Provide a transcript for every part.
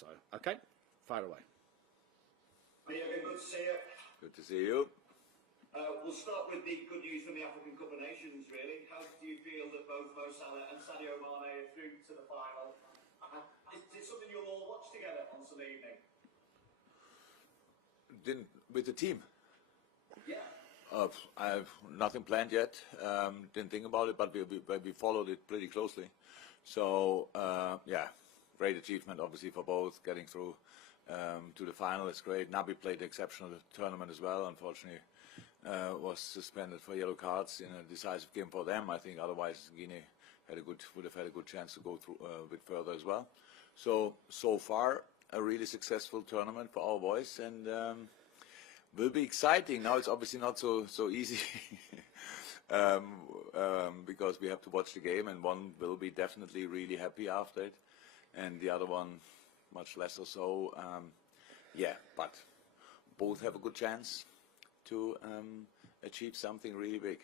So, okay, fire away. Jürgen, good to see you. Good to see you. We'll start with the good news from the African Cup of Nations, really. How do you feel that both Mo Salah and Sadio Mane are through to the final? Is it something you'll all watch together on Sunday evening? With the team? Yeah. I have nothing planned yet. Didn't think about it, but we followed it pretty closely. So, yeah, great achievement, obviously, for both. Getting through to the final is great. Naby played an exceptional tournament as well. Unfortunately, was suspended for yellow cards in a decisive game for them. I think otherwise Guinea would have had a good chance to go through a bit further as well. So far, a really successful tournament for our boys, and will be exciting. Now it's obviously not so easy because we have to watch the game, and one will be definitely really happy after it, and the other one much less or so. Yeah, but both have a good chance to achieve something really big.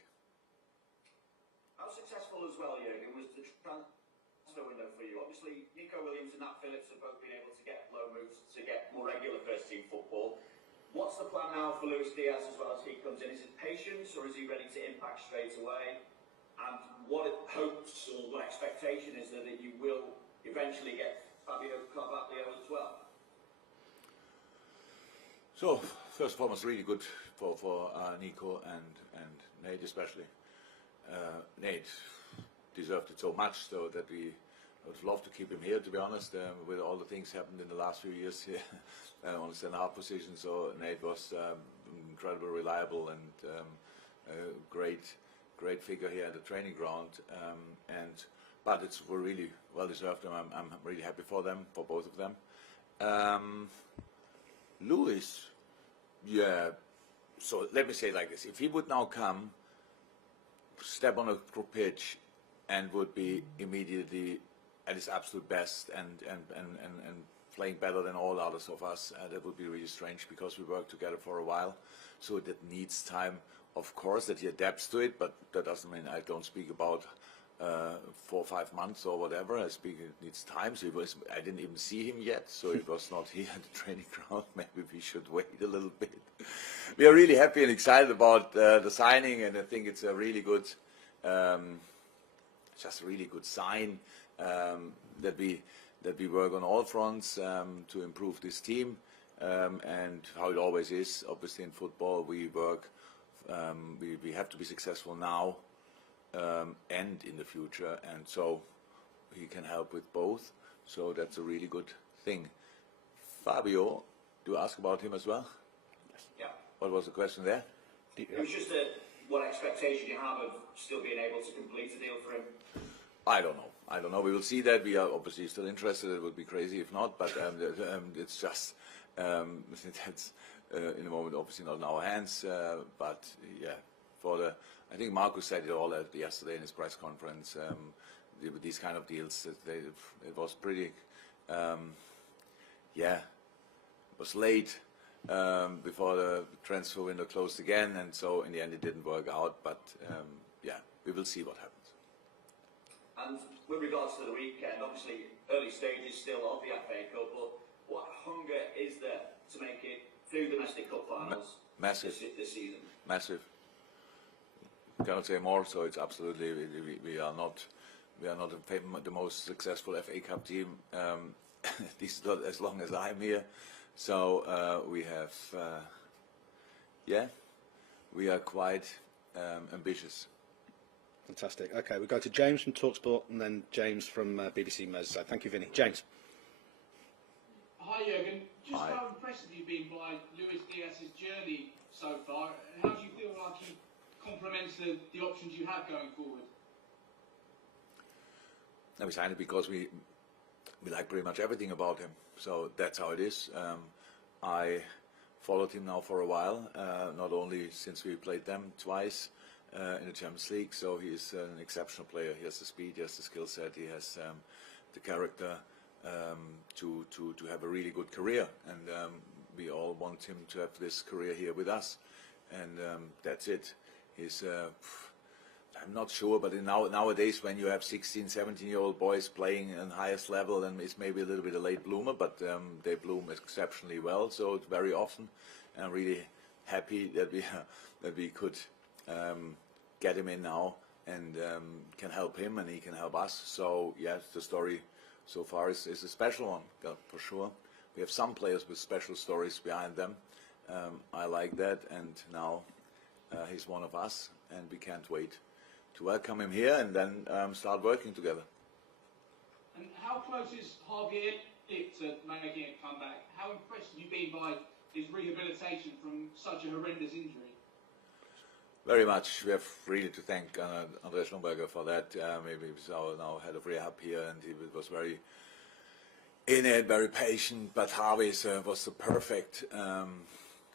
How successful as well, Jürgen, was the transfer window for you? Obviously, Nico Williams and Nat Phillips have both been able to get loan moves to get more regular first-team football. What's the plan now for Luis Diaz as well as he comes in? Is it patience, or is he ready to impact straight away? And what hopes or what expectation is there that you will eventually get Fabio Carvalho as well? So, first and foremost, really good for Nico and Nate especially. Nate deserved it so much so that we would love to keep him here, to be honest, with all the things happened in the last few years here on the centre-half position. So Nate was incredibly reliable and a great figure here at the training ground. But it's really well deserved, and I'm really happy for them, for both of them. Luis, yeah. So let me say it like this: if he would now come, step on a pitch, and would be immediately at his absolute best and playing better than all others of us, that would be really strange because we worked together for a while. So that needs time, of course, that he adapts to it, but that doesn't mean I don't speak about 4 or 5 months or whatever. I speak it needs time. So I didn't even see him yet, so he was not here at the training ground. Maybe we should wait a little bit. We are really happy and excited about the signing, and I think it's a really good, just a really good sign that we work on all fronts to improve this team, and how it always is. Obviously, in football, we work. We have to be successful now and in the future, and so he can help with both. So that's a really good thing. Fabio, do you ask about him as well? Yeah. What was the question there? It was just what expectation you have of still being able to complete a deal for him. I don't know. We will see that. We are obviously still interested. It would be crazy if not. But it's just that's in the moment obviously not in our hands. But yeah, I think Marcus said it all yesterday in his press conference. With these kind of deals, it was pretty. Yeah, it was late before the transfer window closed again, and so in the end it didn't work out. But yeah, we will see what happens. And with regards to the weekend, obviously early stages still of the FA Cup, but what hunger is there to make it through domestic cup finals Massive. This season? Massive. Cannot say more. So it's absolutely we are not the most successful FA Cup team, at least not as long as I'm here. So we have we are quite ambitious. Fantastic. Okay, we go to James from TalkSport and then James from BBC Merseyside. Thank you, Vinny. James. Hi, Jürgen. Just Hi. how impressed have you been by Luis Diaz's journey so far? How do you feel like he complements the options you have going forward? We signed it because we like pretty much everything about him. So that's how it is. I followed him now for a while, not only since we played them twice in the Champions League. So he is an exceptional player. He has the speed, he has the skill set, he has the character to have a really good career. And we all want him to have this career here with us. And that's it. He's I'm not sure, but nowadays when you have 16, 17-year-old boys playing at highest level, then it's maybe a little bit a late bloomer, but they bloom exceptionally well. So it's very often, and I'm really happy that we could get him in now and can help him, and he can help us. So yes, the story so far is a special one, for sure. We have some players with special stories behind them. I like that, and now he's one of us, and we can't wait to welcome him here and then start working together. And how close is Harvey to making a comeback? How impressed have you been by his rehabilitation from such a horrendous injury? Very much. We have really to thank Andreas Schlumberger for that. Maybe he's our now head of rehab here, and he was very in it, very patient. But Harvey was the perfect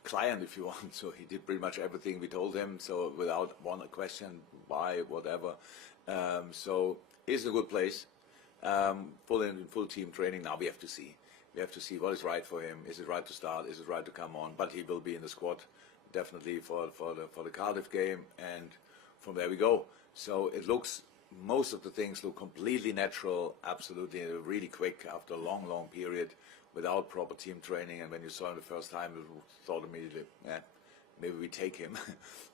client, if you want. So he did pretty much everything we told him. So without one question, why, whatever. So he's in a good place. Full team training. Now we have to see. We have to see what is right for him. Is it right to start? Is it right to come on? But he will be in the squad definitely for the Cardiff game, and from there we go. So it looks, most of the things look completely natural, absolutely really quick after a long period without proper team training. And when you saw him the first time, you thought immediately, maybe we take him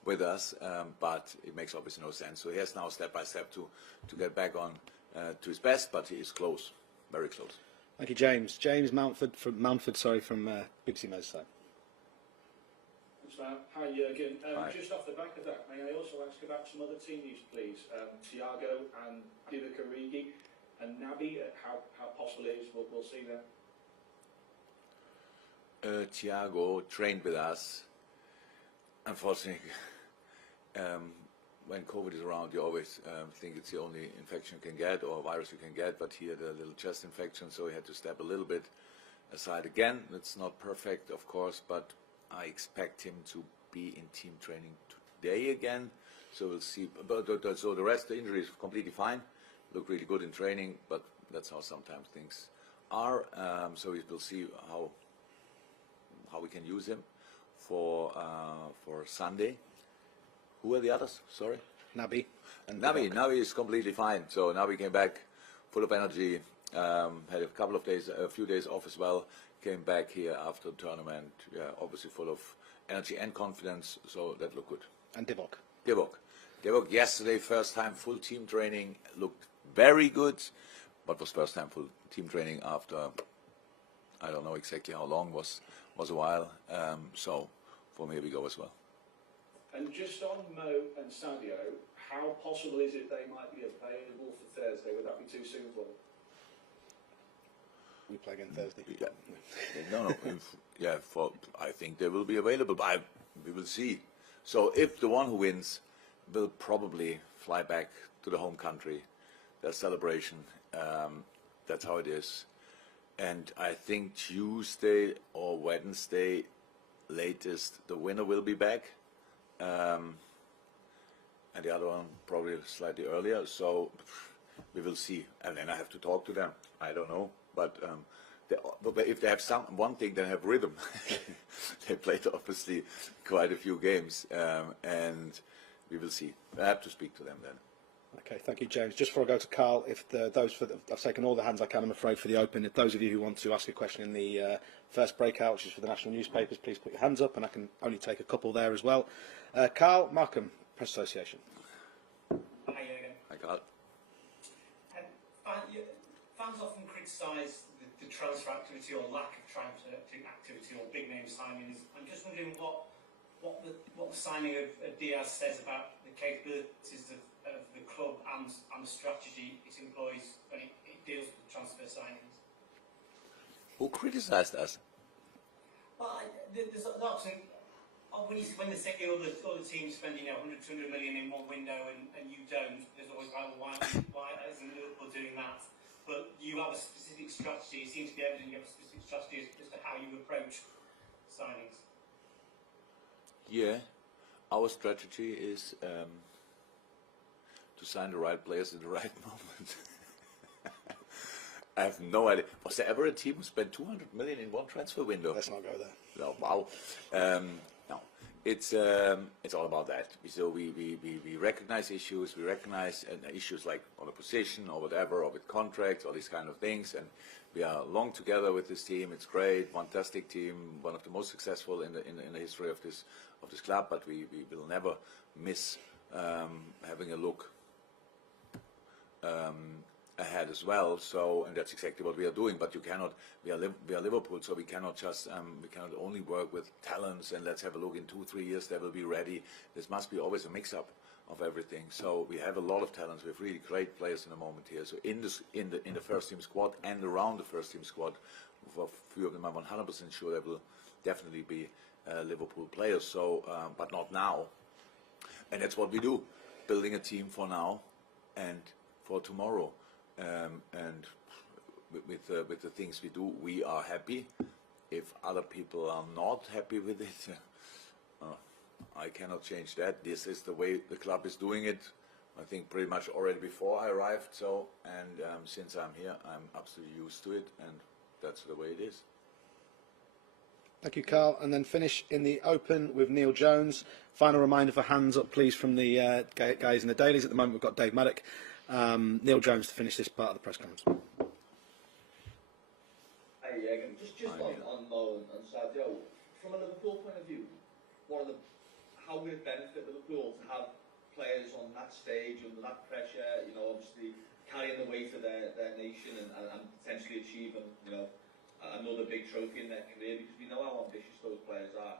with us, but it makes obviously no sense. So he has now step by step to get back on to his best, but he is close, very close. Thank you, James. James Mountford from BBC Merseyside. Hi, Jürgen. Hi. Just off the back of that, may I also ask about some other team news, please? Thiago and Divock Origi and Naby, how possible it is we'll see them? Thiago trained with us. Unfortunately, when COVID is around, you always think it's the only infection you can get or virus you can get, but he had a little chest infection, so he had to step a little bit aside again. It's not perfect, of course, but I expect him to be in team training today again, so we'll see. But so the rest, the injury is completely fine. Look really good in training, but that's how sometimes things are. So we'll see how we can use him for Sunday. Who are the others? Sorry. Naby. And Naby is completely fine. So Naby came back full of energy. Had a few days off as well. Came back here after the tournament, obviously full of energy and confidence, so that looked good. And Divock. Divock yesterday, first time full team training, looked very good, but was first time full team training after, I don't know exactly how long, was a while, so for me we go as well. And just on Mo and Sadio, how possible is it they might be available for Thursday? Would that be too soon for them? We play again Thursday. Yeah. I think they will be available. But we will see. So if the one who wins will probably fly back to the home country, their celebration. That's how it is. And I think Tuesday or Wednesday, latest, the winner will be back. And the other one probably slightly earlier. So we will see. And then I have to talk to them. I don't know. But if they have one thing, they have rhythm. They played obviously quite a few games, and we will see. I have to speak to them then. Okay, thank you, James. Just before I go to Carl, I've taken all the hands I can, I'm afraid, for the Open. If those of you who want to ask a question in the first breakout, which is for the national newspapers, please put your hands up, and I can only take a couple there as well. Carl Markham, Press Association. Hi, Jürgen. Hi, Carl. Fans often criticise the transfer activity or lack of transfer activity or big name signings. I'm just wondering what the signing of Diaz says about the capabilities of the club and the strategy it employs when it deals with transfer signings. Who criticised us? Well, there's lots of when they say all the teams spending 100, 200 million in one window and you don't, there's always why isn't Liverpool doing that? But you have a specific strategy. It seems to be evident you have a specific strategy as to how you approach signings. Yeah, our strategy is to sign the right players at the right moment. I have no idea. Was there ever a team who spent 200 million in one transfer window? Let's not go there. No, wow. No, it's all about that. So we recognize issues. We recognize issues like on a position or whatever, or with contracts, or these kind of things. And we are long together with this team. It's great, fantastic team, one of the most successful in the history of this club. But we will never miss having a look ahead as well. So, and that's exactly what we are doing. But you cannot. We are Liverpool, so we cannot just we cannot only work with talents and let's have a look in 2-3 years they will be ready. This must be always a mix-up of everything. So we have a lot of talents. We have really great players in the moment here. So in the first team squad and around the first team squad, for a few of them I'm 100% sure they will definitely be Liverpool players. So, but not now. And that's what we do, building a team for now and for tomorrow. And with the things we do, we are happy. If other people are not happy with it, I cannot change that. This is the way the club is doing it. I think pretty much already before I arrived. So, and since I'm here, I'm absolutely used to it, and that's the way it is. Thank you, Carl. And then finish in the open with Neil Jones. Final reminder for hands up, please, from the guys in the dailies. At the moment, we've got Dave Maddock. Neil Jones to finish this part of the press conference. Hey, Jürgen, just on Mo and Sadio, from a Liverpool point of view, how would it benefit Liverpool to have players on that stage under that pressure, you know, obviously carrying the weight of their nation and potentially achieving, you know, another big trophy in their career, because we know how ambitious those players are.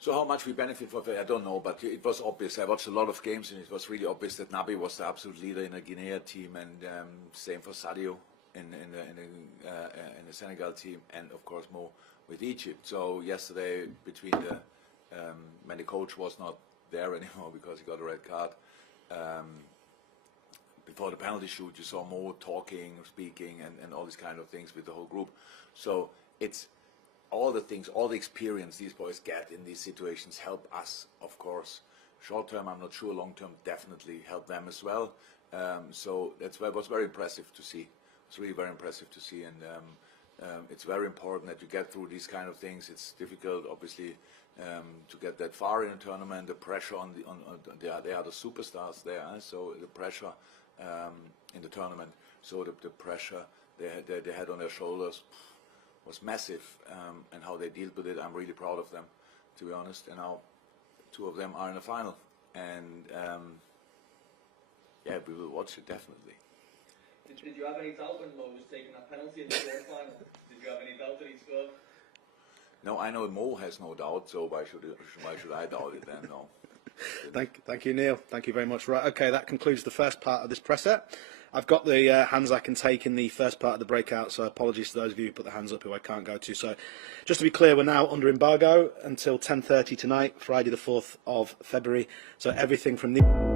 So how much we benefit from it, I don't know, but it was obvious. I watched a lot of games, and it was really obvious that Naby was the absolute leader in the Guinea team, and same for Sadio in the Senegal team, and of course Mo with Egypt. So yesterday, between when the coach was not there anymore because he got a red card, before the penalty shoot, you saw Mo talking, speaking, and all these kind of things with the whole group. So it's all the things, all the experience these boys get in these situations help us, of course. Short term, I'm not sure. Long term, definitely help them as well. So that's why it was very impressive to see. It's really very impressive to see, and it's very important that you get through these kind of things. It's difficult, obviously, to get that far in a tournament. The pressure on they are the superstars there, so the pressure in the tournament. So the pressure they had on their shoulders was massive, and how they dealt with it, I'm really proud of them, to be honest. And now 2 of them are in the final, and yeah, we will watch it definitely. Did you have any doubt when Mo was taking that penalty in the quarterfinal? Did you have any doubt that he scored? No, I know Mo has no doubt, so why should I doubt it then? No. Thank you, Neil. Thank you very much. Right, okay, that concludes the first part of this press set. I've got the hands I can take in the first part of the breakout, so apologies to those of you who put the hands up who I can't go to. So just to be clear, we're now under embargo until 10:30 tonight, Friday the 4th of February. So everything from the...